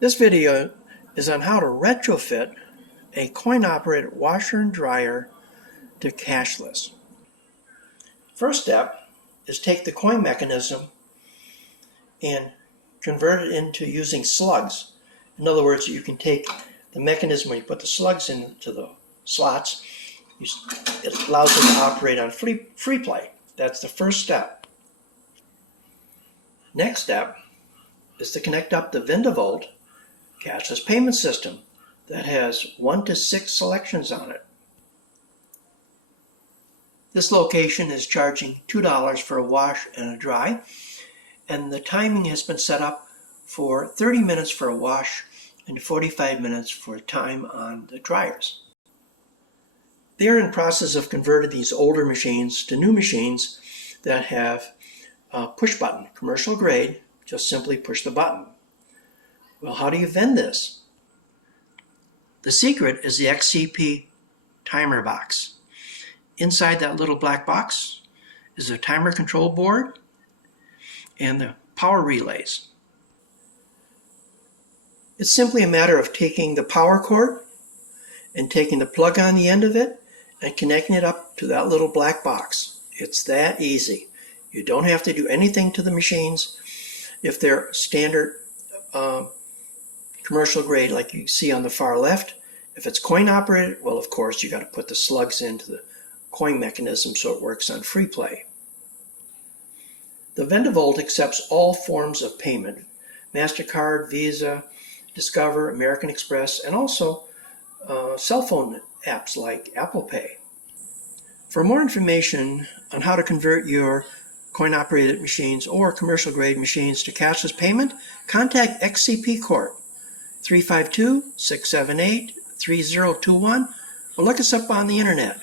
This video is on how to retrofit a coin-operated washer and dryer to cashless. First step is take the coin mechanism and convert it into using slugs. In other words, you can take the mechanism when you put the slugs into the slots, it allows it to operate on free play. That's the first step. Next step is to connect up the Vendavolt cashless payment system that has 1 to 6 selections on it. This location is charging $2 for a wash and a dry, and the timing has been set up for 30 minutes for a wash and 45 minutes for time on the dryers. They are in the process of converting these older machines to new machines that have a push button, commercial grade, just simply push the button. Well, how do you vend this? The secret is the XCP timer box. Inside that little black box is a timer control board and the power relays. It's simply a matter of taking the power cord and taking the plug on the end of it and connecting it up to that little black box. It's that easy. You don't have to do anything to the machines. If they're standard commercial grade like you see on the far left, if it's coin operated, well, of course, you got to put the slugs into the coin mechanism so it works on free play. The Vendavolt accepts all forms of payment: MasterCard, Visa, Discover, American Express, and also cell phone apps like Apple Pay. For more information on how to convert your coin-operated machines or commercial-grade machines to cashless payment, contact XCP Corp. 352-678-3021, or look us up on the internet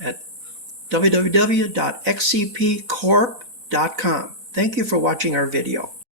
at www.xcpcorp.com. Thank you for watching our video.